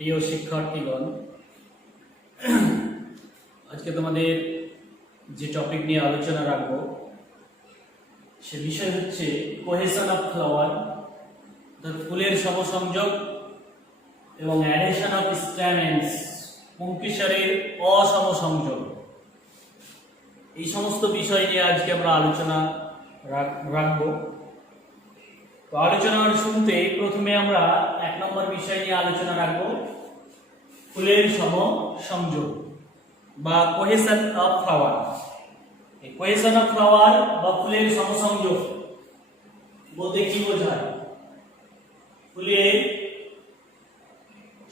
প্রিয় শিক্ষার্থীগণ, আজকে তোমাদের যে টপিক নিয়ে আলোচনা রাখব সে বিষয় হচ্ছে কোহেশন অফ ফ্লাওয়ার, ফুলের সমসংযোগ এবং অ্যাডেশন অফ স্ট্যামেন্স, পুংকেশরের অসমসংযোগ। এই সমস্ত বিষয় নিয়ে আজকে আমরা আলোচনা রাখব। তো আলোচনা শুনতে প্রথমে আমরা 1 নম্বর বিষয় নিয়ে আলোচনা রাখব, ফুলের সমসংযোগ বা কোহেশন অফ ফ্লাওয়ার। এই কোহেশন অফ ফ্লাওয়ার বা ফুলের সমসংযোগ বলতে কি বোঝায়? ফুলের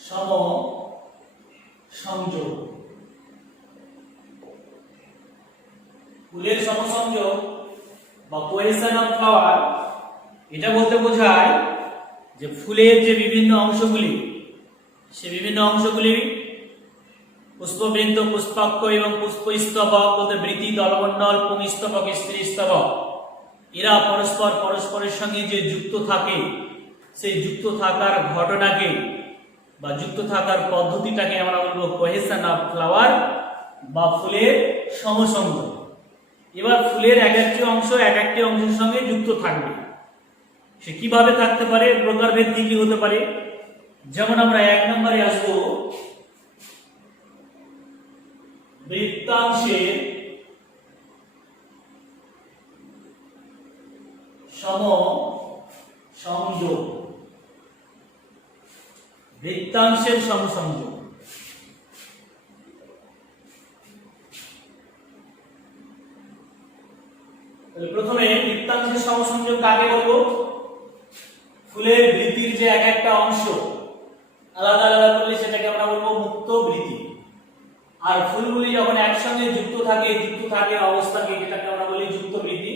সমসংযোগ, ফুলের সমসংযোগ বা কোহেশন অফ ফ্লাওয়ার, এটা বলতে বোঝায় যে ফুলের যে বিভিন্ন অংশগুলি, সে বিভিন্ন অংশগুলি পুষ্পবৃন্দ, পুষ্পাক্ষ এবং পুষ্পস্তবক বলতে বৃতি, দলমণ্ডল, পুংস্তবক, স্ত্রীস্তবক, এরা পরস্পরের সঙ্গে যে যুক্ত থাকে, সেই যুক্ত থাকার ঘটনাকে বা যুক্ত থাকার পদ্ধতিটাকে আমরা বলবো কোহেশন অফ ফ্লাওয়ার বা ফুলের সমসংযোগ। এবার ফুলের এক একটি অংশের সঙ্গে যুক্ত থাকবে। সে কিভাবে থাকতে পারে, প্রকারভেদ কি কি হতে পারে? যেমন আমরা 1 নম্বরে আসবো, বৃত্তাংশের সমসংযোগ। বৃত্তাংশের সমসংযোগ, প্রথমে বৃত্তাংশের সমসংযোগ কাকে বলবো? ফুলের বৃত্তির যে এক একটা অংশ আলাদা আলাদা করলে সেটাকে আমরা বলবো মুক্ত বৃত্তি। আর ফুলগুলি যখন একসঙ্গে যুক্ত থাকে অবস্থাকে, যেটাকে আমরা বলি যুক্ত বৃত্তি।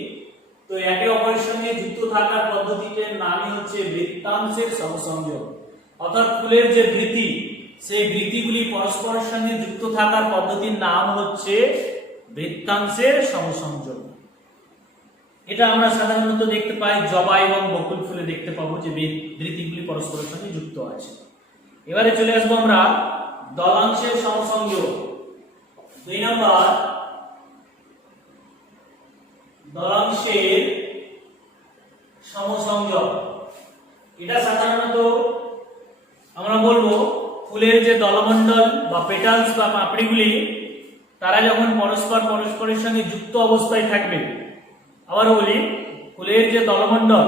তো একে অপরের সঙ্গে যুক্ত থাকার পদ্ধতিটির নামই হচ্ছে বৃত্তাংশের সমসংযোগ। অর্থাৎ ফুলের যে বৃত্তি, সেই বৃত্তিগুলি পরস্পরের সঙ্গে যুক্ত থাকার পদ্ধতির নাম হচ্ছে বৃত্তাংশের সমসংযোগ। এটা আমরা সাধারণত দেখতে পাই জবা এবং বকুল ফুলে দেখতে পাবো যে বৃত্তিগুলি পরস্পরের সঙ্গে যুক্ত আছে। এবারে চলে আসবো আমরা দলাংশের সমসংযোগ। 2 নম্বর, দলাংশের সমসংযোগ। এটা সাধারণত আমরা বলবো ফুলের যে দলমণ্ডল বা পেটালস বা পাপড়িগুলি, তারা যখন পরস্পরের সঙ্গে যুক্ত অবস্থায় থাকবে। আবারও বলি, ফুলের যে দলমণ্ডল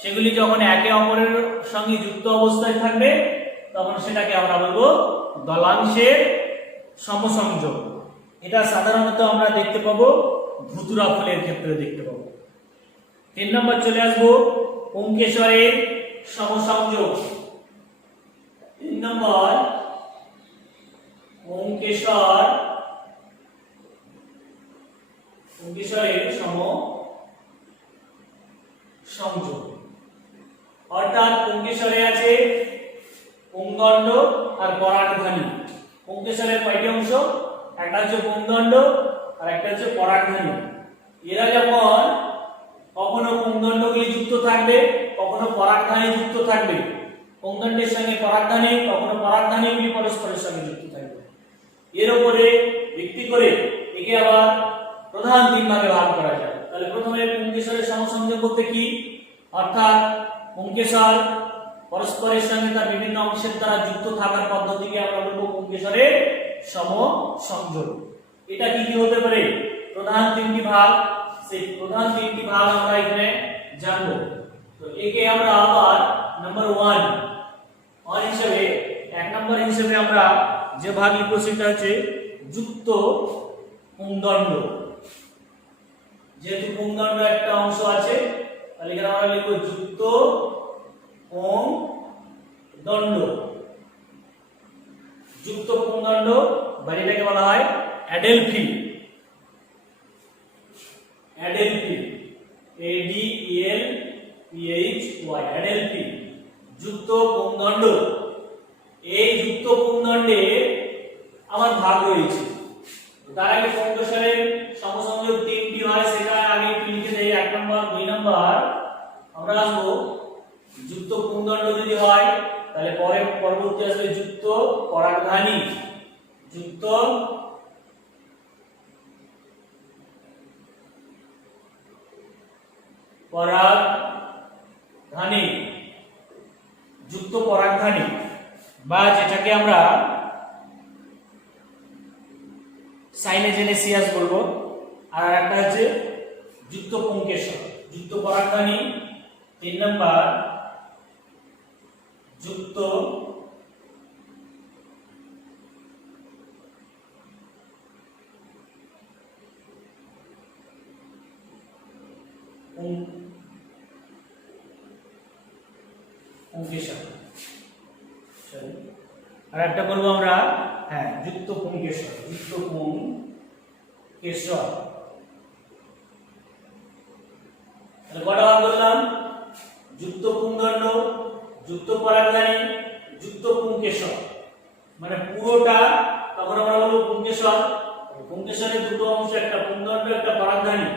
সেগুলি যখন একে অপরের সঙ্গে যুক্ত অবস্থায় থাকবে, তখন সেটাকে আমরা বলবো দলাংশের সমসংযোগ। এটা সাধারণত আমরা দেখতে পাবো ধুতুরা ফুলের ক্ষেত্রে দেখতে পাবো। 3 নম্বর চলে আসবো পুংকেশরের সমসংযোগ। 3 নম্বর, পুংকেশরের সমসংযোগ। অর্থাৎ পুংকেশরে আছে পুংদণ্ড আর পরাগধানী। পুংকেশরের কয়টি অংশ? একটা হচ্ছে পুংদণ্ড আর একটা হচ্ছে পরাগধানী। এরা যখন কখনো পুংদণ্ডগুলি যুক্ত থাকবে, কখনো পরাগধানী যুক্ত থাকবে। পুংদণ্ডের সঙ্গে পরাগধানী, কখনো পরাগধানীগুলি পরস্পরের সঙ্গে যুক্ত থাকবে। এর উপরে ভিত্তি করে একে আবার প্রধান 3 ভাগে ভাগ করা যায়। তাহলে প্রথমে পুংকেশরের সমসংযোগ বলতে কি? অর্থাৎ পুংকেশর পরস্পরের সঙ্গে তার বিভিন্ন অংশের দ্বারা যুক্ত থাকার পদ্ধতিকে আমরা বলবো পুংকেশরের সমসংযোগ। এটা কি কি হতে পারে? প্রধান 3টি ভাগ। সেই প্রধান 3টি ভাগ আমরা এখানে জানবো। তো একে আমরা আবার নাম্বার 1 হিসেবে, 1 নম্বর হিসেবে আমরা যে ভাগ লিখবো সেটা হচ্ছে যুক্ত পুংদণ্ড। যেহেতু পুংদণ্ড একটা অংশ আছে, তাহলে এখানে আমরা লিখবো যুক্ত পুংদণ্ড। যুক্ত পুংদণ্ড বা এটাকে বলা হয় অ্যাডেলফি। অ্যাডেলফি, ADELPHY, অ্যাডেলফি, যুক্ত পুংদণ্ড। এই যুক্ত পুংদণ্ডে আমার ভাগ রয়েছে। তার আগে পুংকেশরের সমসংযোগ 3টি হয়, সেটা আগে একটু লিখে দেই। 1 নম্বর, 2 নম্বর আমরা আসবো যুক্ত পুংদণ্ড যদি হয় তাহলে পরবর্তী আসবে যুক্ত পরাগধানী, যুক্ত পরাগধানী, যুক্ত পরাগধানী বা যেটাকে আমরা সাইনেজেনেসিয়াস বলবো। আর একটা হচ্ছে যুক্ত পুংকেশর, যুক্ত পরাগধানী। 3 নাম্বার যুক্ত পুংকেশর। আর একটা বলবো আমরা হ্যাঁ যুক্ত পুংকেশর, যুক্ত পুংকেশর। তাহলে কটা ভাগ বললাম? যুক্ত পুংদণ্ড, যুক্ত পরাগধানী, যুক্ত পুংকেশর, মানে পুরোটা তখন আমরা বলবো পুংকেশর। পুংকেশরের দুটো অংশ, একটা পুংদণ্ড একটা পরাগধানী,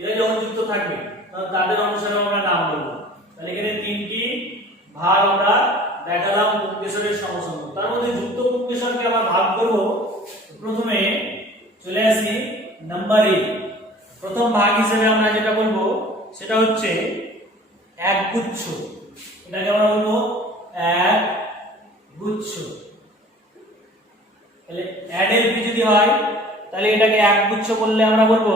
এরা যখন যুক্ত থাকবে তখন তাদের অনুসারে আমরা নাম বলবো। তাহলে এখানে 3টি ভাগ আমরা দেখালাম পুংকেশরের সমসমূহ। তার মধ্যে যুক্ত পুংকেশরকে আমরা ভাগ করব। প্রথমে চলে আসি নাম্বার 8। প্রথম ভাগ হিসেবে আমরা যেটা বলবো সেটা হচ্ছে একগুচ্ছ। এটাকে আমরা বলবো একগুচ্ছ। তাহলে অ্যাডেলফি যদি হয় তাহলে এটাকে একগুচ্ছ বললে আমরা বলবো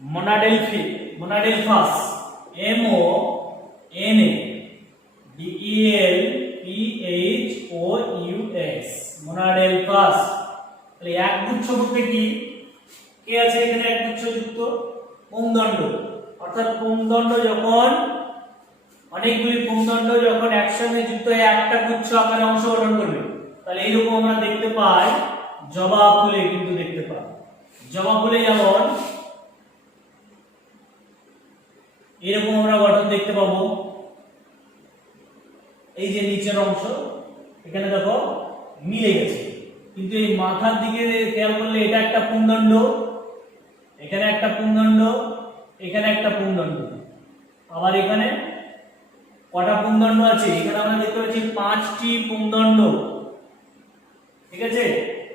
মোনাডেলফি, মোনাডেলফাস, MONADELPHOUS, মোনাডেলফাস। তাহলে একগুচ্ছ বলতে কি? কে আছে এখানে একগুচ্ছ? যুক্ত পুংদণ্ড। অর্থাৎ পুংদণ্ড যখন অনেকগুলি পুংদণ্ড যখন একসঙ্গে যুক্ত হয়ে একটা গুচ্ছ আকারে অংশ গঠন করবে, তাহলে এইরকম আমরা দেখতে পাই জবা ফুলে, কিন্তু দেখতে পাই জবা ফুলে যেমন এরকম আমরা গঠন দেখতে পাবো। এই যে নিচের অংশ এখানে দেখো মিলে গেছে, কিন্তু এই মাথার দিকে খেয়াল করলে এটা একটা পুংদণ্ড, এখানে একটা পুংদণ্ড, এখানে একটা পুংদণ্ড, আবার এখানে কটা পুংদণ্ড আছে? এখানে আমরা দেখতে পাচ্ছি 5টি পুংদণ্ড। ঠিক আছে,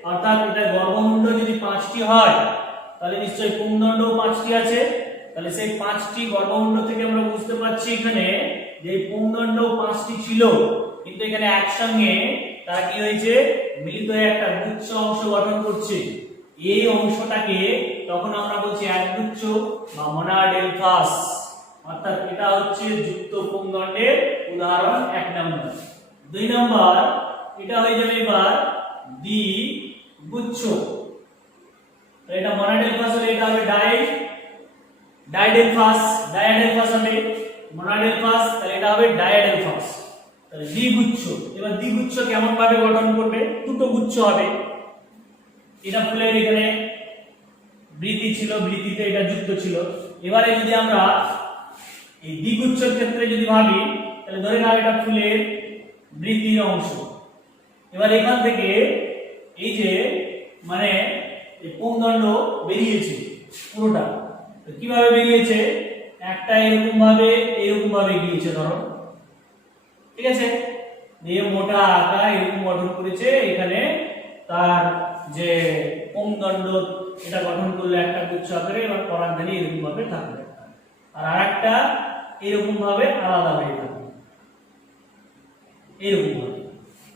অর্থাৎ এটা গর্ভমুণ্ড যদি 5টি হয় তাহলে নিশ্চয়ই পুংদণ্ড 5টি আছে। তাহলে সেই 5টি গর্ভমুণ্ড থেকে আমরা বুঝতে পারছি এখানে যে পুংদণ্ড 5টি ছিল, কিন্তু এখানে একসঙ্গে তারা কি হয়েছে? মিলিত হয়ে একটা গুচ্ছ অংশ গঠন করছে। এই অংশটাকে তখন আমরা বলছি একগুচ্ছ বা মোনাডেলফাস। অর্থাৎ এটা হচ্ছে যুক্ত পুংদণ্ডের উদাহরণ 1 নম্বর। 2 নম্বর এটা হয়ে যাবে এবার দ্বিগুচ্ছ। এটা মোনাডেলফাস হলে এটা হবে ডায়াডেলফাস, ডায়াডেলফাস হবে মোনাডেলফাস, তাহলে এটা হবে ডায়াডেলফাস। তাহলে দ্বিগুচ্ছ। এবার দ্বিগুচ্ছ কেমন ভাবে গঠন করবে? দুটো গুচ্ছ হবে। এটা ফুলের এখানে বৃতি ছিল, বৃতিতে এটা যুক্ত ছিল। এবারে যদি আমরা এই দ্বিগুচ্ছের ক্ষেত্রে যদি ভাবি তাহলে ধরে নাও এটা ফুলের বৃতির অংশ। এবার এখান থেকে এই যে মানে এই পুংদণ্ড বেরিয়েছে পুরোটা, কিভাবে বেরিয়েছে? একটা এরকম ভাবে গিয়েছে ধরো, ঠিক আছে, দিয়ে মোটা আকার এরকম গঠন করেছে। এখানে তার যে পুংদণ্ড এটা গঠন করলে একটা গুচ্ছ আকারে, এবার পরাগধানী এরকম ভাবে থাকবে, আর আরেকটা এরকম ভাবে আলাদা হয়ে থাকবে এরকম ভাবে।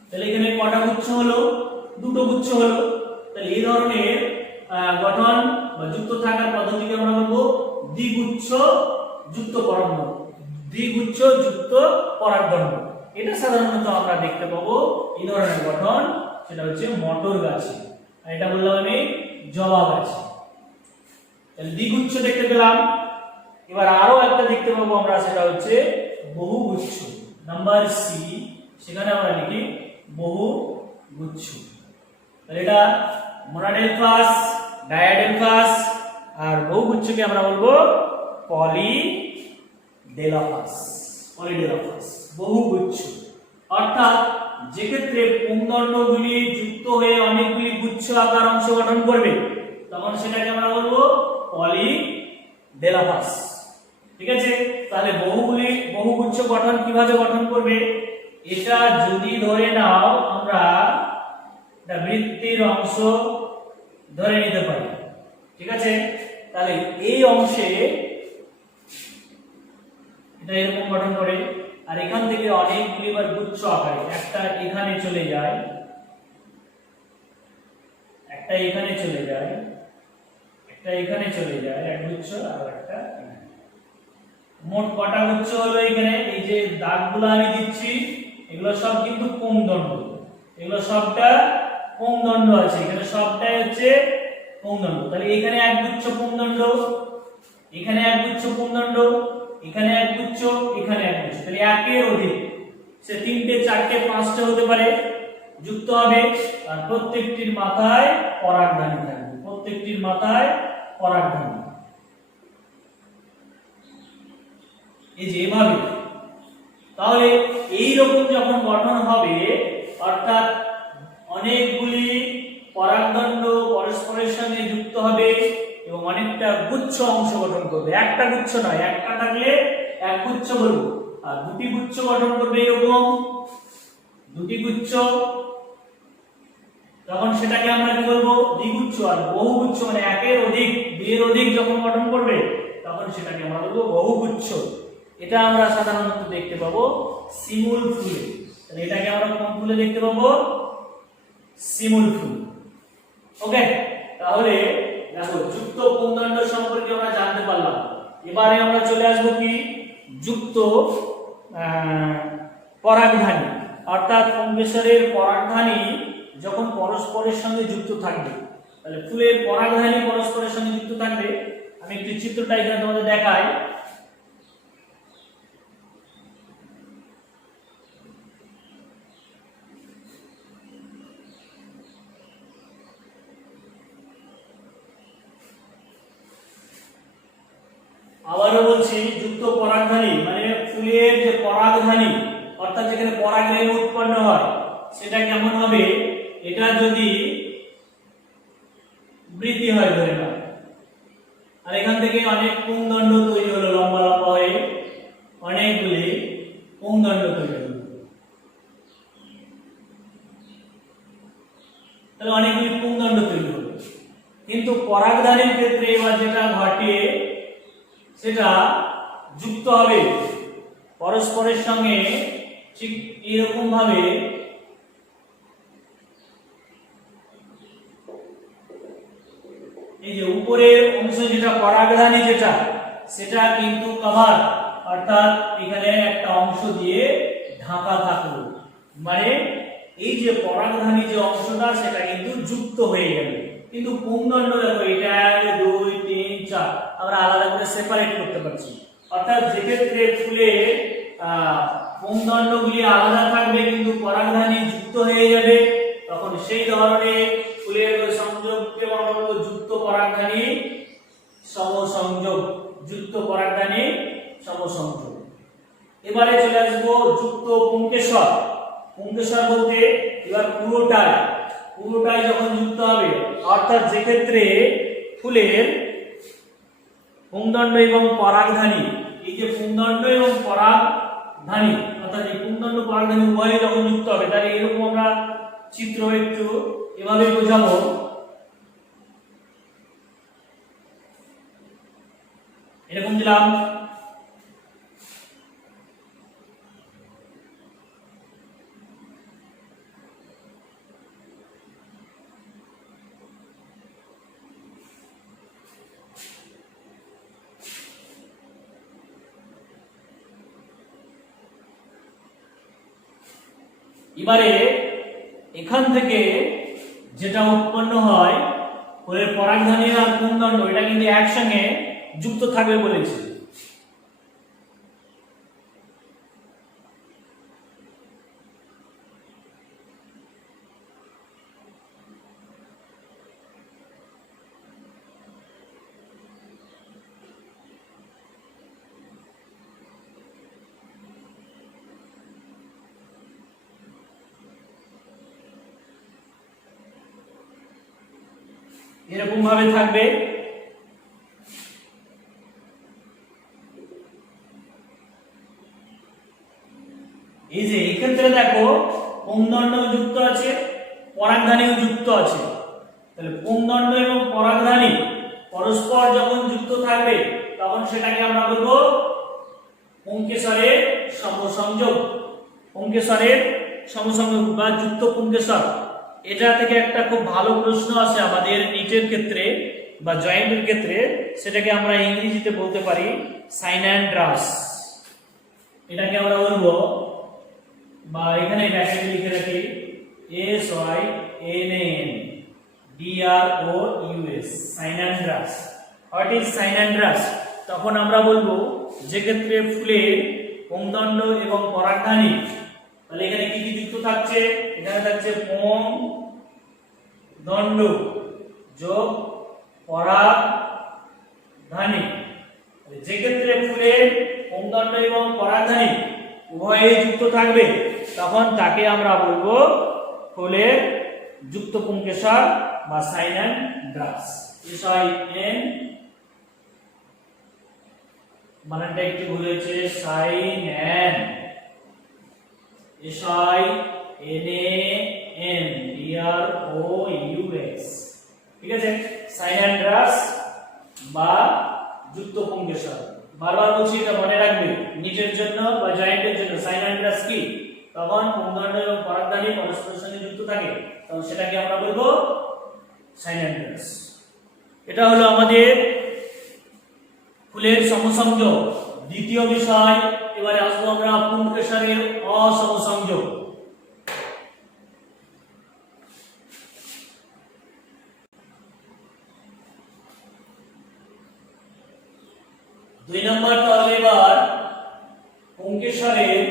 তাহলে এখানে কটা গুচ্ছ হলো? দুটো গুচ্ছ হলো। তাহলে এই ধরনের গঠন বা যুক্ত থাকার পদ্ধতিকে আমরা বলবো দ্বিগুচ্ছ যুক্ত পরাগদণ্ড, দ্বিগুচ্ছ যুক্ত পরাগদণ্ড। এটা সাধারণত আমরা দেখতে পাবো এই ধরনের গঠন, সেটা হচ্ছে মটর গাছে, আর এটা বললাম আমি জবা গাছে। তাহলে দ্বিগুচ্ছ দেখতে পেলাম। এবার আরো একটা দেখতে পাবো আমরা, সেটা হচ্ছে বহুগুচ্ছ। নাম্বার সি, সেখানে আমরা লিখি বহুগুচ্ছ। তাহলে এটা মোনাডেলফাস, ডায়াডেলফাস, আর বহুগুচ্ছকে আমরা বলবো পলিডেলাফাস, পলিডেলাফাস বহুগুচ্ছ। অর্থাৎ যে ক্ষেত্রে পুংদণ্ডগুলি যুক্ত হয়ে অনেকগুলি গুচ্ছ আকার অংশ গঠন করবে তখন সেটাকে আমরা বলবো পলিডেলাফাস। ঠিক আছে, তাহলে বহুগুচ্ছ গঠন কিভাবে গঠন করবে? এটা যদি ধরে নাও আমরা একটা বৃত্তের অংশ ধরে নিতে পারি, ঠিক আছে, তাহলে এই অংশে এটা এরকম গঠন করে, আর এখান থেকে অনেকগুলি বার গুচ্ছ আকারে একটা এখানে চলে যায়, একটা এখানে চলে যায়, একটা এখানে চলে যায়, এক গুচ্ছ আর একটা এখানে। মোট কটা গুচ্ছ হলো এখানে? এই যে দাগগুলো আমি দিচ্ছি এগুলো সব কিন্তু পুংদণ্ড, এগুলো সবটা পুংদণ্ড আছে, এখানে সবটাই হচ্ছে পুংদণ্ড। তাহলে এখানে এক গুচ্ছ পুংদণ্ড, এখানে এক গুচ্ছ পুংদণ্ড, এখানে এক গুচ্ছ, এখানে এক গুচ্ছ, তাহলে একের অধিক সে তিনটে চারটে পাঁচটা হতে পারে যুক্ত হবে, আর প্রত্যেকটির মাথায় পরাগধানী থাকবে, প্রত্যেকটির মাথায় পরাগধানী। এই যে এভাবে, তাহলে এই রকম যখন গঠন হবে অর্থাৎ অনেকগুলি পরাগদণ্ড পরস্পরের সঙ্গে যুক্ত হবে এবং অনেকটা গুচ্ছ অংশ গঠন করবে, একটা গুচ্ছ নয়, একটা থাকলে এক গুচ্ছ বলবো, আর দুটি গুচ্ছ গঠন করবে এরকম দুটি গুচ্ছ, তখন সেটাকে আমরা কি বলবো? দ্বিগুচ্ছ। আর বহুগুচ্ছ মানে একের অধিক, দুইয়ের অধিক যখন গঠন করবে তখন সেটাকে আমরা বলবো বহুগুচ্ছ। এটা আমরা সাধারণত দেখতে পাবো শিমুল ফুলে, তাহলে এটাকে আমরা কোন ফুলে দেখতে পাবো? শিমুল ফুল। ওকে, তাহলে দেখো যুক্ত পুংদণ্ড সম্পর্কে আমরা জানতে পারলাম। এবারে আমরা চলে আসবো কি? যুক্ত পরাগধানী, অর্থাৎ পুংকেশরের পরাগধানী যখন পরস্পরের সঙ্গে যুক্ত থাকবে, তাহলে ফুলের পরাগধানী পরস্পরের সঙ্গে যুক্ত থাকবে। আমি একটু চিত্রটা এখানে তোমাদের দেখাই। আবারও বলছি, যুক্ত পরাগধানী মানে ফুলের যে পরাগধানী অর্থাৎ যেখানে পরাগরেণু উৎপন্ন হয় সেটা কেমন হবে? এটা যদি বৃদ্ধি হয় ধরে নাও, আর এখান থেকে অনেক পুংদণ্ড তৈরি হলো, লম্বা লম্বা হয়ে অনেকগুলি পুংদণ্ড তৈরি হলো, তাহলে অনেকগুলি পুংদণ্ড তৈরি হলো। কিন্তু পরাগধানীর ক্ষেত্রে এবার যেটা ঘটে সেটা যুক্ত হবে পরস্পরের সঙ্গে ঠিক এরকম ভাবে, এই যে উপরের অংশ যেটা পরাগধানী যেটা সেটা কিন্তু কভার, অর্থাৎ এখানে একটা অংশ দিয়ে ঢাকা থাকলো, মানে এই যে পরাগধানী যে অংশটা সেটা কিন্তু যুক্ত হয়ে গেল। কিন্তু পুংদণ্ড দেখো এটা 1 2 3 4 আমরা আলাদা করে সেপারেট করতে পারছি, অর্থাৎ যে ক্ষেত্রে ফুলে পুংদণ্ডগুলি আলাদা থাকবে কিন্তু পরাগধানী যুক্ত হয়ে যাবে, তখন সেই ধরনের ফুলের সংযোগকে আমরা বলবো যুক্ত পরাগধানী সমসংযোগ, যুক্ত পরাগধানী সমসংযোগ। এবারে চলে আসবো যুক্ত পুংকেশর। পুংকেশর বলতে এবার পুরোটাই যখন যুক্ত হবে, অর্থাৎ যে ক্ষেত্রে ফুলের পুংদণ্ড এবং পরাগধানী, এই যে পুংদণ্ড এবং পরাগধানী অর্থাৎ এই পুংদণ্ড পরাগধানী উভয়ই যখন যুক্ত হবে, তাহলে এরকম আমরা চিত্র একটু এভাবে বোঝাবো। এরকম দিলাম, এবারে এখান থেকে যেটা উৎপন্ন হয় ফুলের পরাগধানী আর পুংদণ্ড, এটা কিন্তু একসঙ্গে যুক্ত থাকবে বলেছি। এরকম ভাবে থাকবে। এই যে এই ক্ষেত্রে দেখো পুংদণ্ড যুক্ত আছে, পরাগধানীও যুক্ত আছে। তাহলে পুংদণ্ড এবং পরাগধানী পরস্পর যখন যুক্ত থাকবে তখন সেটাকে আমরা বলবো পুংকেশরের সমসংযোগ। পুংকেশরের সমসংযোগ বা যুক্ত পুংকেশর। এটা থেকে একটা খুব ভালো প্রশ্ন আছে আমাদের নিটের ক্ষেত্রে বা জয়েন্টের ক্ষেত্রে, সেটাকে আমরা ইংরেজিতে বলতে পারি সাইনান্ড্রাস। এটাকে আমরা বলবো, বা এখানে ব্যাকেটে লিখে রাখি SYNANDROUS, synandrous. What is synandrous? তখন আমরা বলবো যে ক্ষেত্রে ফুলের পুংদণ্ড এবং পরাগধানী, তাহলে এখানে কি কি যুক্ত থাকছে? এখানে থাকছে পুংদণ্ড যোগ পরাগধানী। যে ক্ষেত্রে ফুলের পুংদণ্ড এবং পরাগধানী উভয়ে যুক্ত থাকবে তখন তাকে আমরা বলবো ফুলের যুক্ত পুংকেশর বা সাইনান্ড্রাস। SYN, বানানটা একটু ভুল হয়েছে, সাইনান, SYNANDROUS, ঠিক আছে? সাইনান্ড্রাস বা যুক্ত পুংকেশর। বারবার বলছি, এটা মনে রাখবে নিটের জন্য বা জয়েন্টের জন্য। সাইনান্ড্রাস কি? তখন পুংদণ্ড এবং পরাগধানী পরস্পরের সঙ্গে যুক্ত থাকে, তখন সেটাকে আমরা বলবো সাইনান্ড্রাস। এটা হলো আমাদের ফুলের সমসংযোগ। দ্বিতীয় বিষয়, এবারে আসবো আমরা পুংকেশরের অসমসংযোগ। দুই নম্বরটা হলো এবার পুংকেশরের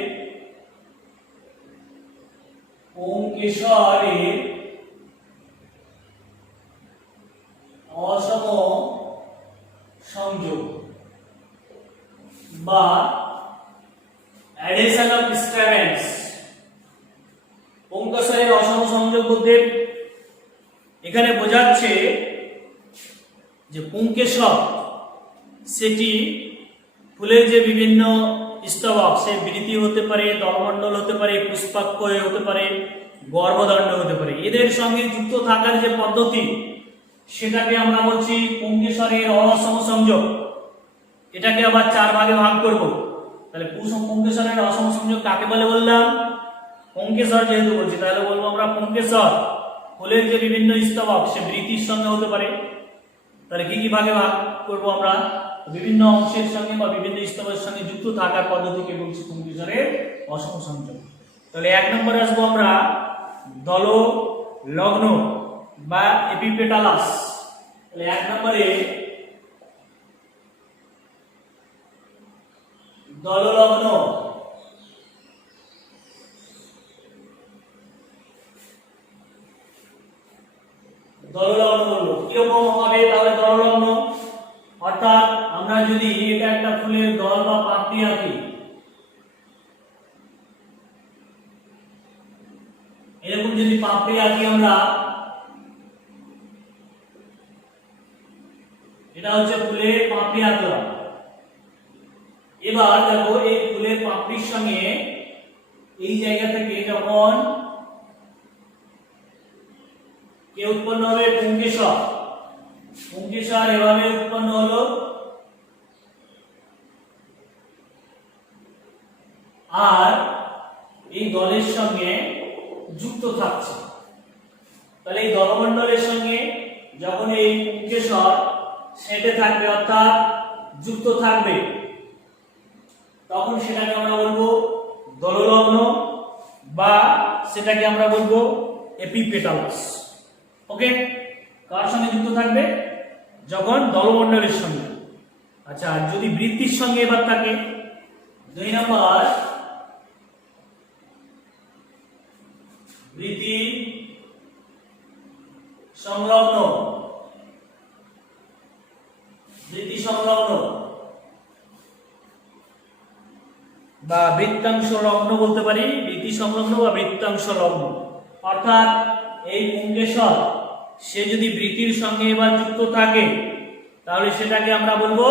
অসম সংযোগ বা অ্যাডিশন অফ ডিস্টারবেন্স। পুংকেশরের অসম সংযোগ বলতে এখানে বোঝাচ্ছে যে পুংকেশর সেটি ফুলের যে বিভিন্ন স্তবক, সে বৃতি হতে পারে, দলমণ্ডল হতে পারে, পুষ্পাক্ষ হতে পারে, গর্ভদণ্ড হতে পারে, এদের সঙ্গে যুক্ত থাকার যে পদ্ধতি সেটাকে আমরা বলছি পুংকেশরের অসম সংযোগ। এটাকে আবার চার ভাগে ভাগ করব। তাহলে পুংকেশরের অসম সংযোগ কাকে বলে বললাম? পুংকেশর যেহেতু বলছি তাহলে বলবো আমরা পুংকেশর ফুলের যে বিভিন্ন স্তবক সে বৃতির সঙ্গে হতে পারে। তাহলে কি কি ভাগে ভাগ করবো আমরা? বিভিন্ন অংশের সঙ্গে বা বিভিন্ন স্তবের সঙ্গে যুক্ত থাকার পদ্ধতিকে বলছি পুংকেশরের অসম সংযোগ। তাহলে এক নম্বরে আসবো আমরা দল লগ্ন বা এপিপেটালাস। তাহলে এক নম্বরে দললগ্ন। দললগ্ন বলবো কিরকম হবে? তাহলে দললগ্ন অর্থাৎ আমরা যদি এটা একটা ফুলের দল বা পাপড়ি আঁকি, এরকম যদি পাপড়ি আঁকি আমরা, এটা হচ্ছে ফুলের পাপড়ি আঁকলাম। এবার দেখো এই ফুলের পাপড়ির সঙ্গে এই জায়গা থেকে যখন কে উৎপন্ন হবে? পুংকেশর। পুংকেশর এভাবে উৎপন্ন হলো, আর এই দলের সঙ্গে যুক্ত থাকছে। তাহলে এই দলমণ্ডলের সঙ্গে যখন এই পুংকেশর সেটে থাকবে অর্থাৎ যুক্ত থাকবে তখন সেটাকে আমরা বলবো দললগ্ন বা সেটাকে আমরা বলবো এপিপেটালাস। ওকে, কার সঙ্গে যুক্ত থাকবে? যখন দলমণ্ডলের সঙ্গে। আচ্ছা, আর যদি বৃত্তির সঙ্গে এবার থাকে, দুই নম্বর বৃত্তি সংলগ্ন। বৃত্তি সংলগ্ন বা বৃত্তাংশ লগ্ন বলতে পারি। বৃত্তি সংলগ্ন বা বৃত্তাংশ লগ্ন অর্থাৎ এই পুংকেশর সে যদি বৃত্তির সঙ্গে এবার যুক্ত থাকে তাহলে সেটাকে আমরা বলবো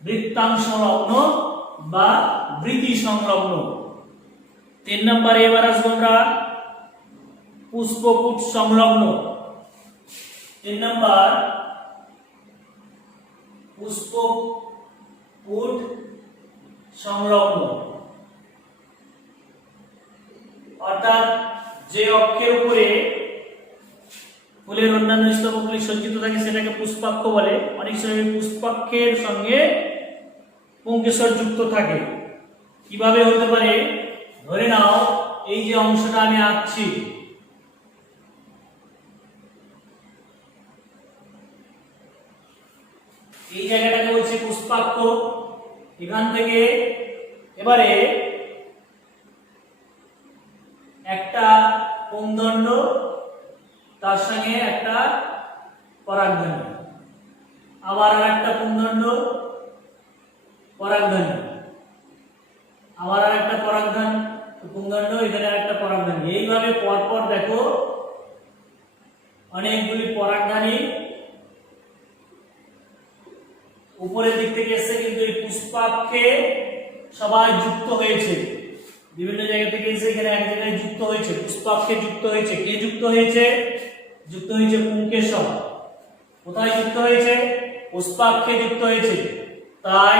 বৃত্তাংশ লগ্ন বা বৃত্তি সংলগ্ন। 3 নম্বরে এবার আসবো আমরা পুষ্পপুট সংলগ্ন। 3 নম্বর পুষ্পপুট সংলগ্ন, অর্থাৎ যে অক্ষের উপরে ফুলের অন্যান্য স্তবকগুলি সজ্জিত থাকে সেটাকে পুষ্পাক্ষ বলে। অনেক সময় পুষ্পাক্ষের সঙ্গে পুংকেশর যুক্ত থাকে। কিভাবে হতে পারে? ধরে নাও এই যে অংশটা আমি আঁকছি, এই জায়গাটাকে বলছে পুষ্পাক্ষ। এখান থেকে এবারে একটা পুংদণ্ড, তার সঙ্গে একটা পরাগধানী, আবার আরেকটা পুংদণ্ড, পরাগধানী, আবার আরেকটা পরাগধানী, পুংদণ্ড, এখানে আরেকটা পরাগধানী। এইভাবে পরপর দেখো অনেকগুলি পরাগধানী উপরের দিক থেকে এসে কিন্তু এই পুষ্পাক্ষে সবাই যুক্ত হয়েছে। বিভিন্ন জায়গা থেকে এসে এখানে এক জায়গায় যুক্ত হয়েছে, পুষ্পাক্ষে যুক্ত হয়েছে। কে যুক্ত হয়েছে? যুক্ত হয়েছে পুংকেশর। কোথায় যুক্ত হয়েছে? পুষ্পাক্ষে যুক্ত হয়েছে। তাই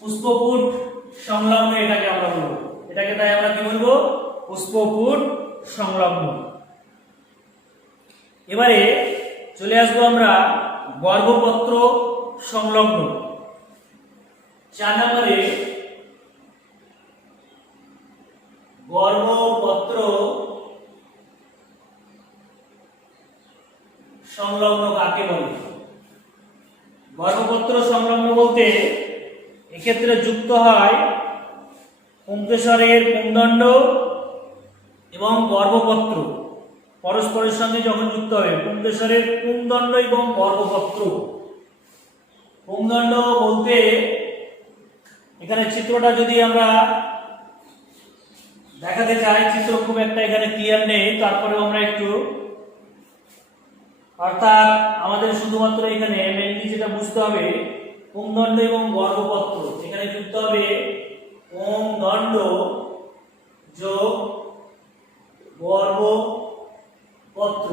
পুষ্পপুট সংলগ্ন এটাকে আমরা বলবো। এটাকে তাই আমরা কি বলবো? পুষ্পপুট সংলগ্ন। এবারে চলে আসবো আমরা গর্ভপত্র সংলগ্ন। 4 নম্বরে গর্ভপত্র সংলগ্ন কাকে বলে? গর্ভপত্র সংলগ্ন বলতে এক্ষেত্রে যুক্ত হয় পুংকেশরের পুংদণ্ড এবং গর্ভপত্র পরস্পরের সঙ্গে যখন যুক্ত হবে। পুংকেশরের পুংদণ্ড এবং গর্ভপত্র। পুংদণ্ড বলতে এখানে চিত্রটা যদি আমরা দেখাতে চাই, চিত্র খুব একটা এখানে ক্লিয়ার নেই, তারপরেও আমরা একটু, অর্থাৎ আমাদের শুধুমাত্র এখানে মেইনলি যেটা বুঝতে হবে পুংদণ্ড এবং গর্ভপত্র। এখানে যুক্ত হবে পুংদণ্ড যোগ গর্ভপত্র।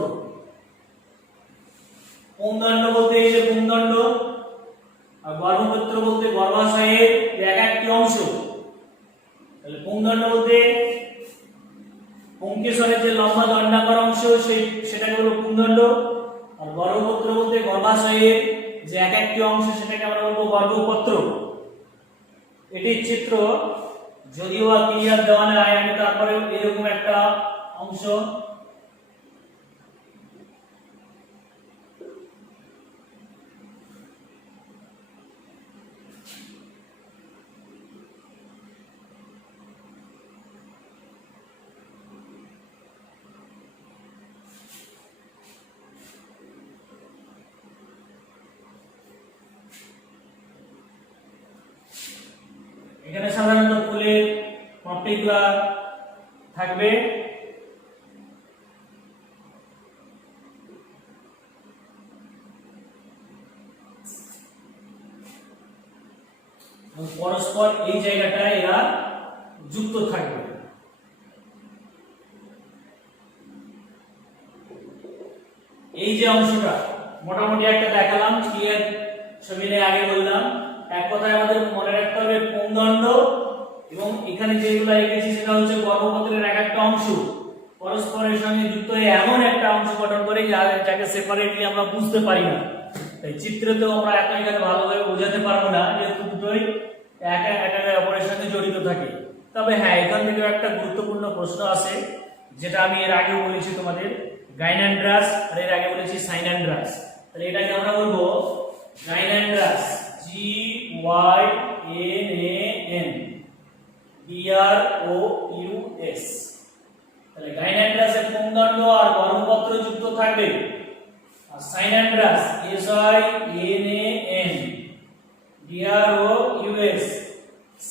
পুংদণ্ড বলতে এই যে পুংদণ্ড, আর গর্ভপত্র বলতে গর্ভাশয়ের এক একটি অংশ। তাহলে পুংদণ্ড বলতে পুংকেশরের যে লম্বা দণ্ডাকার অংশ সেটাকে বলবো পুংদণ্ড, আর গর্ভপত্র বলতে গর্ভাশয়ের যে এক একটি অংশ সেটাকে আমরা বলবো গর্ভপত্র। এটির চিত্র যদিও ক্লিয়ার দেওয়া নাই, আমি তারপরে এরকম একটা অংশ এখানে সাধারণত ফুলের পাপড়িগুলা থাকবে। পরস্পর এই জায়গাটায় এরা যুক্ত থাকবে। এই যে অংশটা মোটামুটি একটা দেখালাম, ক্লিয়ার ছবি নিয়ে আগে বললাম। এক কথায় আমাদের মনে রাখতে হবে পুংদণ্ড এবং এখানে যেগুলো এঁকেছি সেটা হচ্ছে গর্ভপত্রের এক একটা অংশ পরস্পরের সঙ্গে যুক্ত হয়ে এমন একটা অংশ গঠন করে যাকে সেপারেটলি আমরা বুঝতে পারি না। তাই চিত্রতেও আমরা এখানে ভালোভাবে বোঝাতে পারবো না, যেহেতু দুটোই একে অপরের সঙ্গে জড়িত থাকে। তবে হ্যাঁ, এখান থেকে একটা গুরুত্বপূর্ণ প্রশ্ন আসে, যেটা আমি এর আগে বলেছি তোমাদের, গাইনান্ড্রাস আর এর আগে বলেছি সাইনান্ড্রাস। তাহলে এটাকে আমরা বলবো গাইনান্ড্রাস, GYNANDROUS। তাহলে গাইনান্ড্রাসের পুংদণ্ড আর গর্ভপত্র যুক্ত থাকবে, আর সাইনান্ড্রাস SINANDROUS।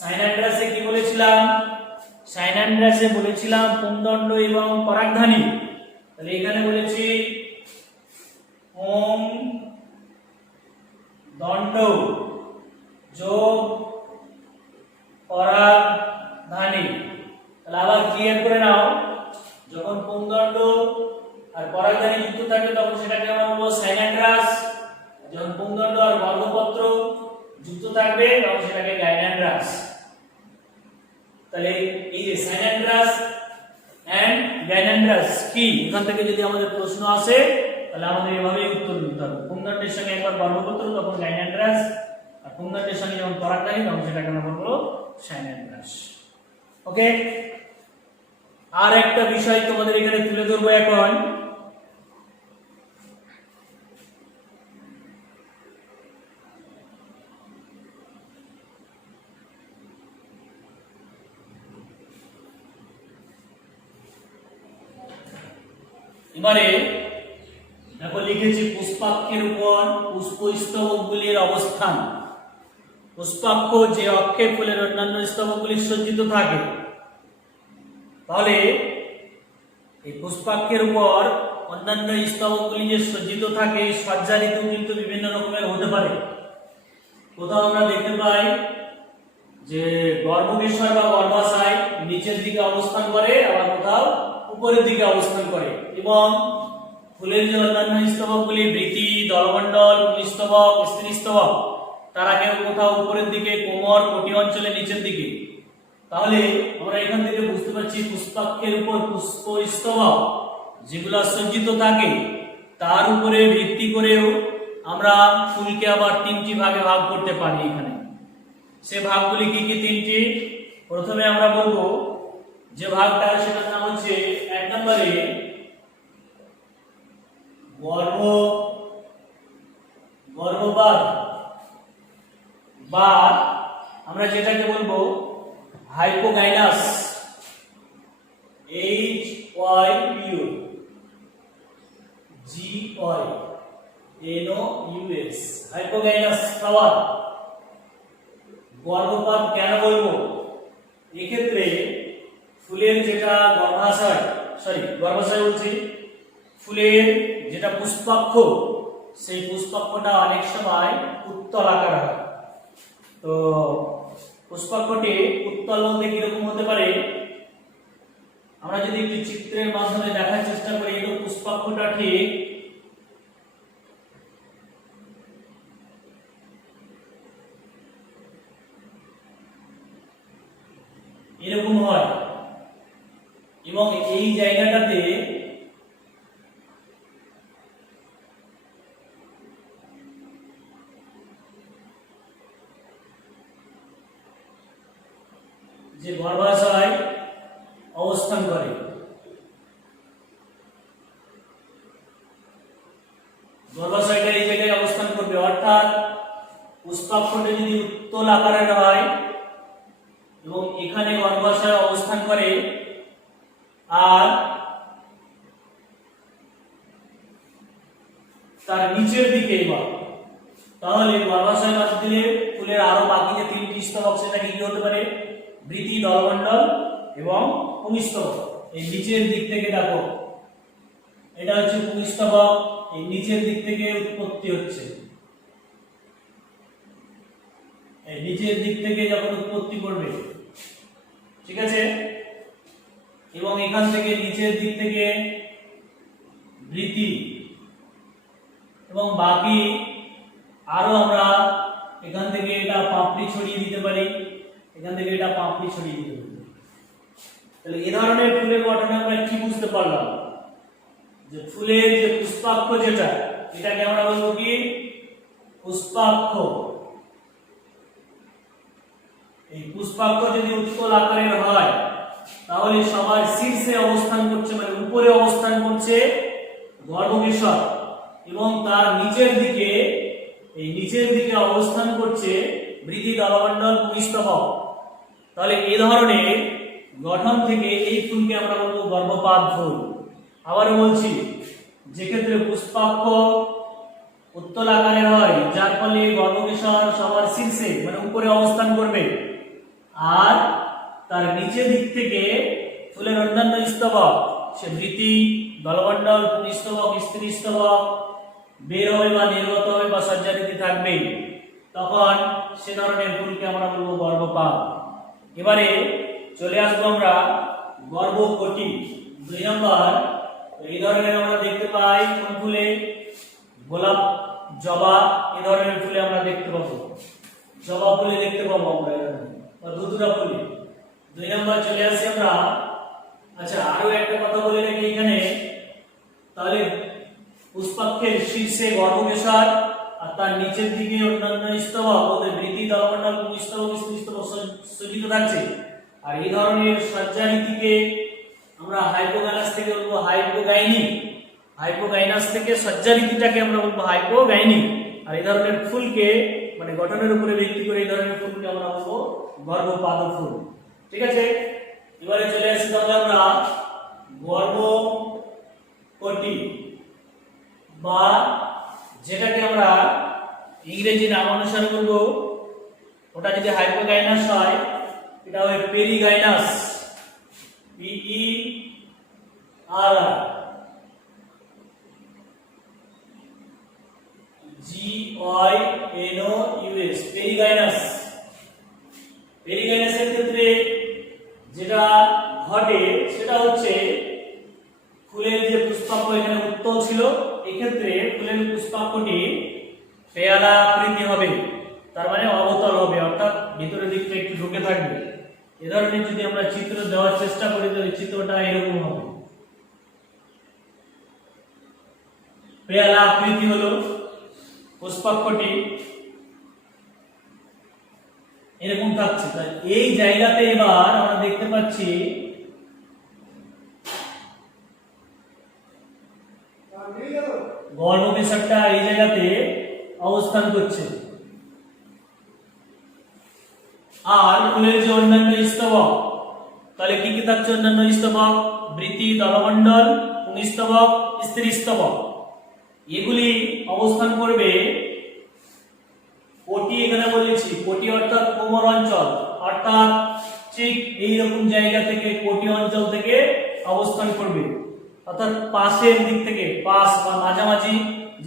সাইনান্ড্রাসে কি বলেছিলাম? সাইনান্ড্রাসে বলেছিলাম পুংদণ্ড এবং পরাগধানী। তাহলে এখানে বলেছি পুংদণ্ড যোগ পরাগধানী। থাকবে তখন সেটাকে গাইন্যান্ড্রাস। তাহলে এই যে সাইন্যান্ড্রাস এন্ড গাইন্যান্ড্রাস কি, এখান থেকে যদি আমাদের প্রশ্ন আসে তাহলে আমাদের এভাবেই উত্তর দিতে হবে। পুংদণ্ডের সঙ্গে একবার বর্গপত্র তখন গাইন্যান্ড্রাস, আর পুংদণ্ডের সঙ্গে যখন পরাগধানী তখন সেটাকে আমরা বলবো সাইন্যান্ড্রাস। ওকে, আর একটা বিষয় তোমাদের এখানে তুলে ধরবো এখন। এবারে দেখো লিখেছি পুষ্পাক্ষের উপর পুষ্পস্তবকগুলির অবস্থান। পুষ্পাক্ষ যে অক্ষে ফুলের অন্যান্য স্তবকগুলি সজ্জিত থাকে, তাহলে এই পুষ্পাক্ষের উপর অন্যান্য স্তবকগুলি যে সজ্জিত থাকে সজ্জা ঋতু কিন্তু বিভিন্ন রকমের হতে পারে। কোথাও আমরা দেখতে পাই যে গর্ভকেশর বা গর্ভাশয় নিচের দিকে অবস্থান করে, আবার কোথাও উপরের দিকে অবস্থান করে। এবং ফুলের যে অন্যান্য স্তবকগুলি বৃতি, দলমণ্ডল, পুংস্তবক, স্ত্রীস্তবক, তারা কেউ কোথাও উপরের দিকে, কোমর, কোটি অঞ্চলে নিচের দিকে। তাহলে আমরা এখান থেকে বুঝতে পারছি পুষ্পাক্ষের উপর পুষ্পস্তবক যেগুলো সজ্জিত থাকে তার উপরে ভিত্তি করেও আমরা ফুলকে আবার তিনটি ভাগে ভাগ করতে পারি। এখানে সে ভাগগুলি কি কি তিনটি? প্রথমে আমরা বলবো যে ভাগটা, সেটার নাম হচ্ছে এক নম্বরে গর্ভপাত, বা আমরা যেটাকে বলবো হাইপোগাইনাস, HYPOGYNOUS, হাইপোগাইনাস ফ্লাওয়ার। গর্ভপাত কেন বলবো? এক্ষেত্রে ফুলের যেটা গর্ভাশয় বলছি, ফুলের যেটা পুষ্পাক্ষ, সেই পুষ্পাক্ষটা অনেক সময় উত্তল আকার হয়। তো পুষ্পাক্ষটি উত্তল বলতে কিরকম হতে পারে, আমরা যদি একটি চিত্রের মাধ্যমে দেখার চেষ্টা করি, এই পুষ্পাক্ষটা ঠিক এরকম হয়, এবং এই জায়গাটাতে যে গর্ভাশয় অবস্থান করে, গর্ভাশয়টা এই জায়গায় অবস্থান করবে। অর্থাৎ পুষ্পাক্ষটি যদি উত্তল আকারের হয় এবং এখানে গর্ভাশয় অবস্থান করে, আর তার নিচের দিকে এবার, তাহলে গর্ভাশয় বাদ দিলে ফুলের আরো বাকি যে তিনটি স্তবক সেটা কি হতে পারে? বৃতি, দলমণ্ডল এবং পুংস্তবক। এই নিচের দিক থেকে দেখো, এটা হচ্ছে পুংস্তবক, এই নিচের দিক থেকে উৎপত্তি হচ্ছে, এই নিচের দিক থেকে যখন উৎপত্তি করবে, ঠিক আছে, এবং এখান থেকে নিচের দিক থেকে বৃতি, এবং বাকি আরো আমরা এখান থেকে এটা পাপড়ি ছড়িয়ে দিতে পারি, এখান থেকে এটা পাপড়ি ছড়িয়ে দিতে পারি। তাহলে এই ধরনের ফুলের গঠনে আমরা কি বুঝতে পারলাম? যে ফুলের যে পুষ্পাক্ষ যেটা, এটাকে আমরা বলবো কি? পুষ্পাক্ষ। এই পুষ্পাক্ষ যদি উত্তল আকারের হয় তাহলে সবার শীর্ষে অবস্থান করছে, মানে উপরে অবস্থান করছে গর্ভকেশর, এবং তার নিচের দিকে, এই নিচের দিকে অবস্থান করছে বৃতি, দলমণ্ডল, পুংস্তবক। তাহলে এই ধরনের গঠন থেকে এই ফুলকে আমরা বলবো গর্ভপাত ফুল। আবার বলছি, যে ক্ষেত্রে পুষ্পাক্ষ উত্তল আকারের হয়, যার ফলে গর্ভকেশর সবার শীর্ষে মানে উপরে অবস্থান করবে, আর তার নিচের দিক থেকে ফুলের অন্যান্য স্তবক, সে বৃতি, দলমণ্ডল, পুংস্তবক, স্ত্রীস্তবক বের হবে বা নির্গত হবে বা সজ্জারীতি থাকবে, তখন সে ধরনের ফুলকে আমরা বলবো গর্ভপাত। এবারে চলে আসবো আমরা গর্ভকটি। 2 নম্বর, এই ধরনের আমরা দেখতে পাই কোন ফুলে? গোলাপ, জবা, এই ধরনের ফুলে আমরা দেখতে পাবো। জবা ফুলে দেখতে পাবো আমরা এখানে, বা ধুতুরা ফুলে। 2 নাম্বার চলে আসি আমরা। আচ্ছা, আরো একটা কথা বলে রাখি এখানে, তাহলে পুষ্পাক্ষের শীর্ষে গর্ভকেশর আর তার নিচের দিকে অন্যান্য স্তবক, ওদের বৃতি, দলমণ্ডল, পুংস্তবক, স্ত্রীস্তবক সজ্জিত থাকছে। আর এই ধরনের সজ্জারীতিকে আমরা হাইপোগাইনাস থেকে বলবো হাইপোগাইনিক, হাইপোগাইনাস থেকে সজ্জারীতিটাকে আমরা বলবো হাইপোগাইনিক। আর এই ধরনের ফুলকে মানে গঠনের উপরে ভিত্তি করে এই ধরনের ফুলকে আমরা বলবো গর্ভপাদ ফুল। ঠিক আছে, এবারে চলে আসি তাহলে আমরা গর্ভকটি, বা যেটাকে আমরা ইংরেজি নাম অনুসারে বলবো, ওটা যদি হাইপোগাইনাস হয় এটা হবে পেরিগাইনাস, PERIGINOUS, পেরিগাইনাস। পেরিগাইনাসের ক্ষেত্রে যেটা ঘটে সেটা হচ্ছে ফুলের যে পুষ্পাক্ষ এখানে উত্তল ছিল, এই ক্ষেত্রে ফুলের পুষ্পাক্ষটি পেয়ালা আকৃতি হবে, তার মানে অবতল হবে, অর্থাৎ ভিতরের দিকটা একটু ঢুকে থাকবে। এ ধরনের যদি আমরা চিত্র দেওয়ার চেষ্টা করি তাহলে চিত্রটা এরকম হবে। পেয়ালা আকৃতি হলো পুষ্পাক্ষটি, এরকম থাকছে। তাই এই জায়গাতে এবার আমরা দেখতে পাচ্ছি গর্ভকেশরটা এই জায়গাতে অবস্থান করছে। আর ফুলের যে অন্যান্য স্তবক, তাহলে কি কি থাকছে? অন্যান্য স্তবক, বৃতি, দলমণ্ডল, পুংস্তবক, স্ত্রীস্তবক, এগুলি অবস্থান করবে কোটি। এখানে বলেছি কোটি অর্থাৎ কোমর অঞ্চল, অর্থাৎ ঠিক এইরকম জায়গা থেকে কোটি অঞ্চল থেকে অবস্থান করবে, অর্থাৎ পাশের দিক থেকে, পাশ বা মাঝামাঝি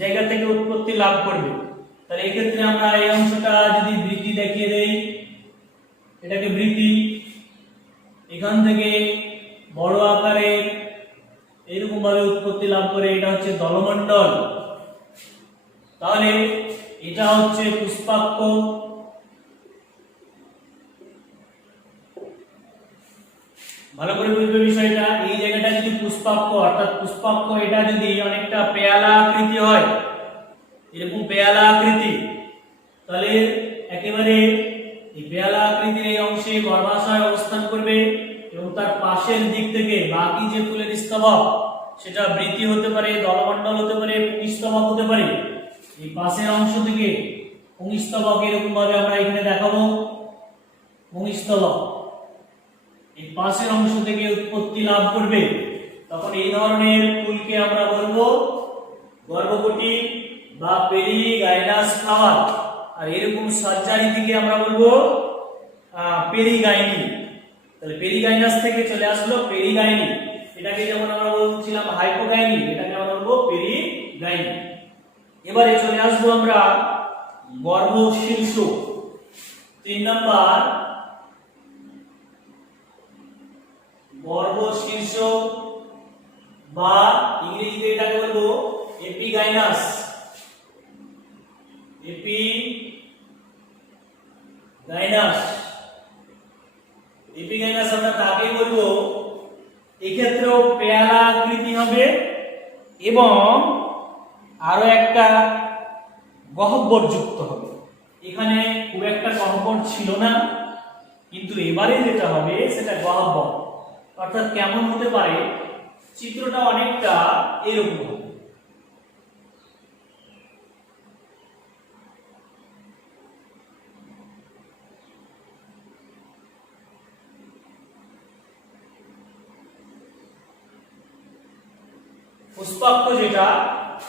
জায়গা থেকে উৎপত্তি লাভ করবে। তাহলে এই ক্ষেত্রে আমরা এই অংশটা যদি বৃতি দেখিয়ে দেই, এটাকে বৃতি, এখান থেকে বড় আকারে এরকম ভাবে উৎপত্তি লাভ করে, এটা হচ্ছে দলমণ্ডল। তাহলে এটা হচ্ছে পুষ্পাক্ষ, ভালো করে বুঝবে বিষয়টা। এই জায়গাটা যদি পুষ্পাক্ষ, অর্থাৎ পুষ্পাক্ষ এটা যদি অনেকটা পেয়ালা আকৃতি হয়, এরকম পেয়ালা আকৃতি, তাহলে একেবারে এই পেয়ালা আকৃতির এই অংশে গর্ভাশয় অবস্থান করবে এবং তার পাশের দিক থেকে বাকি যে ফুলের স্তবক, সেটা বৃতি হতে পারে, দলমণ্ডল হতে পারে, পুংস্তবক হতে পারে। এই পাশের অংশ থেকে পুংস্তবক এরকম ভাবে আমরা এখানে দেখাবো, পুংস্তবক এই পাশের অংশ থেকে উৎপত্তি লাভ করবে। তখন এই ধরনের ফুলকে আমরা বলবো গর্ভকটি বা পেরিগাইনাস ফ্লাওয়ার। আর এরকম সজ্জারীতিকে আমরা বলবো পেরিগাইনি। তাহলে পেরিগাইনাস থেকে চলে আসলো পেরিগাইনি। এটাকে যেমন আমরা বলছিলাম হাইপোগাইনি, এটাকে আমরা বলবো পেরিগাইনি। এবারে চলে আসবো আমরা গর্ভশীর্ষ, 3 নাম্বার, গর্ভশীর্ষ বা ইংরেজিতে এটাকে বলবো এপিগাইনাস। এপিগাইনাস আমরা তাকে বলবো, এক্ষেত্রেও পেয়ালা আকৃতি হবে এবং আরো একটা গহ্বর যুক্ত হবে। এখানে খুব একটা গহ্বর ছিল না, কিন্তু এবারে যেটা হবে সেটা গহ্বর। অর্থাৎ কেমন হতে পারে, চিত্রটা অনেকটা এরকম হবে। পুষ্পাক্ষ যেটা,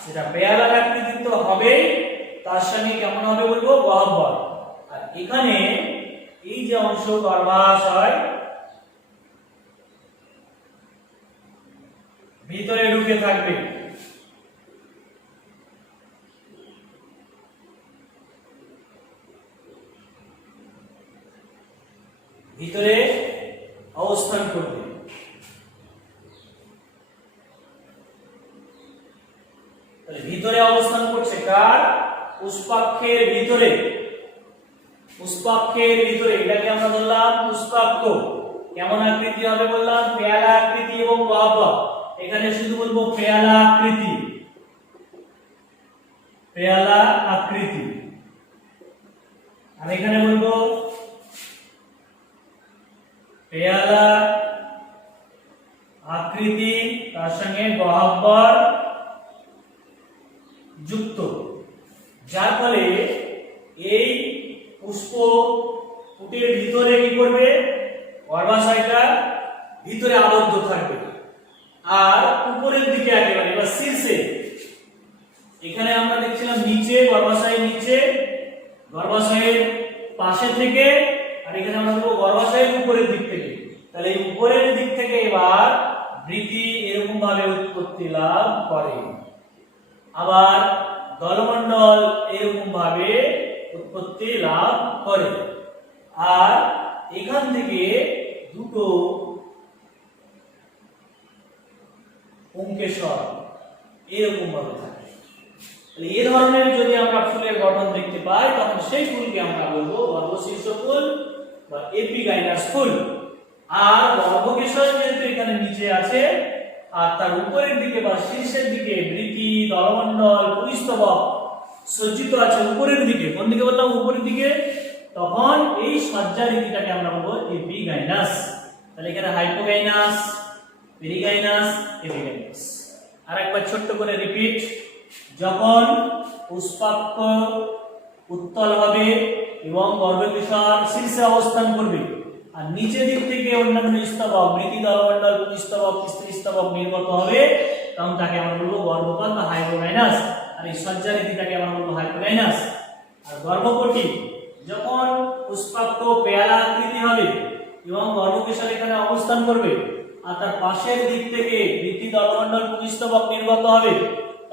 সেটা পেয়ালার আকৃতি তো হবেই, তার সঙ্গে কেমন হবে বলবো গহ্বর। আর এখানে এই যে অংশ গর্ভাশয় ভিতরে ঢুকে থাকবে, ভিতরে অবস্থান করবে। ভিতরে অবস্থান করছে কার? পুষ্পাক্ষের ভিতরে। পুষ্পাক্ষের ভিতরে এটাকে আমরা বললাম পুষ্পাক্ষ। কেমন আকৃতি হবে বললাম? পেয়ালা আকৃতি এবং গহ্বর। এখানে শুধু বলবো পেয়ালা আকৃতি, পেয়ালা আকৃতি। আর এখানে বলবো পেয়ালা আকৃতি তার সঙ্গে গহ্বর যুক্ত, যার ফলে এই পুষ্প ফুটের ভিতরে কি করবে? গর্ভাশয়টা ভিতরে আবদ্ধ থাকবে। আর উপরের দিকে একেবারে এবার শীর্ষে, এখানে আমরা দেখছিলাম নিচে, গর্ভাশয়ের নিচে, গর্ভাশয়ের পাশে থেকে, আর এখানে আমরা বলবো গর্ভাশয়ের উপরের দিক থেকে। তাহলে এই উপরের দিক থেকে এবার বৃতি এরকম ভাবে উৎপত্তি লাভ করে, আবার দলমণ্ডল এরকম ভাবে উৎপত্তি লাভ করে। আর এখান থেকে দুটো পুংকেশর এরকম ভাবে থাকে। তাহলে এই ধরনের যদি আমরা ফুলের গঠন দেখতে পাই তখন সেই ফুলকে আমরা বলবো গর্ভশীর্ষ ফুল বা এপিগাইনাস ফুল। আর গর্ভকেশর যেহেতু এখানে নিচে আছে আর তার উপরের দিকে বা শীর্ষের দিকে বৃতি, দলমণ্ডল, পুংস্তবক সজ্জিত আছে উপরের দিকে, কোন দিকে বললাম? উপরের দিকে, তখন এই সজ্জা রীতিটাকে আমরা বলবো এপিগাইনাস। তাহলে এখানে হাইপোগাইনাস, পেরিগাইনাস, এপিগাইনাস। আরেকবার ছোট্ট করে রিপিট, যখন পুষ্পাক্ষ উত্তল হবে এবং গর্ভকেশর শীর্ষে অবস্থান করবে আর নিচের দিক থেকে অন্যান্য স্তবক, বৃতি, দলমণ্ডল, পুংস্তবক, স্ত্রীস্তবক নির্গত হবে, তখন তাকে আমরা বলবো গর্ভপাত বা হাইপোগাইনাস। আর এই সজ্জা রীতিটাকে আমরা বলবো হাইপোগাইনাস। আর গর্ভকটি যখন পুষ্পাক্ষ পেয়ালা আকৃতি হবে এবং গর্ভকেশর এখানে অবস্থান করবে আর তার পাশের দিক থেকে বৃতি, দলমণ্ডল, পুংস্তবক নির্গত হবে,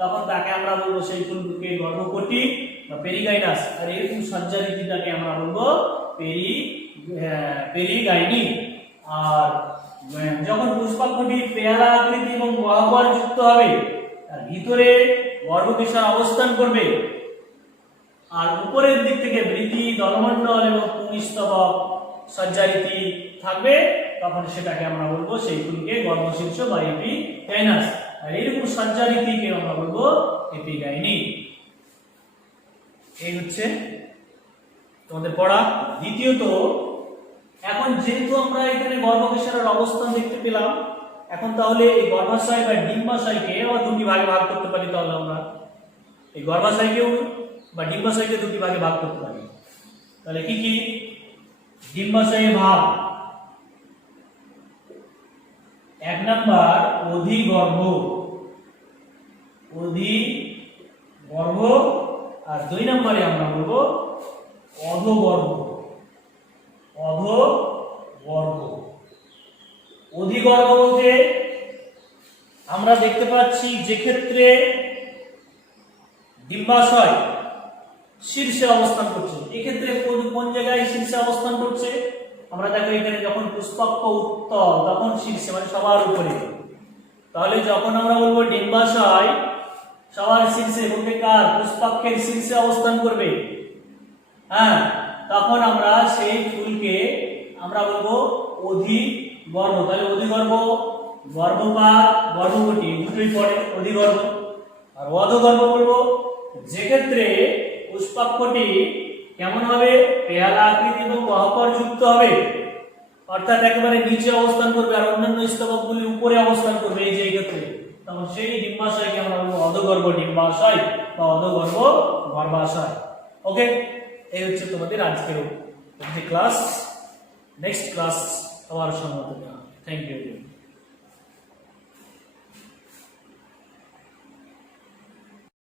তখন তাকে আমরা বলবো সেই ফুলকে গর্ভকটি বা পেরিগাইনাস। আর এরকম সজ্জা রীতিটাকে আমরা বলবো পেরিগাইনি। আর যখন পুষ্পাক্ষটি পেয়ালা আকৃতি এবং গহ্বর যুক্ত হবে তার ভিতরে গর্ভকেশর অবস্থান করবে আর উপরের দিক থেকে বৃতি, দলমণ্ডল এবং পুংস্তবক সজ্জা রীতি থাকবে, তখন সেটাকে আমরা বলবো সেই ফুলকে গর্ভশীর্ষ বা এপিগাইনাস। আর এরকম সজ্জা রীতিকে আমরা বলবো এপিগাইনি। এই হচ্ছে তোমাদের পড়া। দ্বিতীয়ত, এখন যেহেতু আমরা এখানে গর্ভকেশরের অবস্থান দেখতে পেলাম, এখন তাহলে এই গর্ভাশয় বা ডিম্বাশয়কে আবার দুটি ভাগে ভাগ করতে পারি। তাহলে আমরা এই গর্ভাশয়কেও বা ডিম্বাশয়কে দুটি ভাগে ভাগ করতে পারি। তাহলে কি কি? ডিম্বাশয়ে ভাগ, এক নাম্বার অধিগর্ভ, অধিগর্ভ। আর দুই নম্বরে আমরা বলবো অধগর্ভ, অধগর্ভ। অধিগর্ভ বলতে আমরা দেখতে পাচ্ছি যে ক্ষেত্রে ডিম্বাশয় শীর্ষে অবস্থান করছে, এক্ষেত্রে কোন জায়গায় শীর্ষে অবস্থান করছে? আমরা দেখো এখানে যখন পুষ্পাক্ষ উত্তল তখন শীর্ষে, মানে সবার উপরে। তাহলে যখন আমরা বলবো ডিম্বাশয় সবার শীর্ষে বলতে কার? পুষ্পাক্ষের শীর্ষে অবস্থান করবে, হ্যাঁ, তখন আমরা সেই ফুলকে আমরা বলবো অধিগর্ভ। তাহলে অধিগর্ভ, গর্ভপাত, গর্ভবতী দুটোই পড়ে অধিগর্ভ। আর অধগর্ভ বলবো যে ক্ষেত্রে পুষ্পাক্ষটি কেমন হবে? পেয়ালা আকৃতি এবং গহ্বর যুক্ত হবে, অর্থাৎ একেবারে নিচে অবস্থান করবে আর অন্যান্য স্তবকগুলি উপরে অবস্থান করবে, এই যে ক্ষেত্রে, তখন সেই ডিম্বাশয়কে আমরা বলবো অধগর্ভ ডিম্বাশয় বা অধগর্ভ গর্ভাশয়। ওকে, এই হচ্ছে তোমাদের আজকের ক্লাস। নেক্সট ক্লাস আবার সম্মত। Thank you.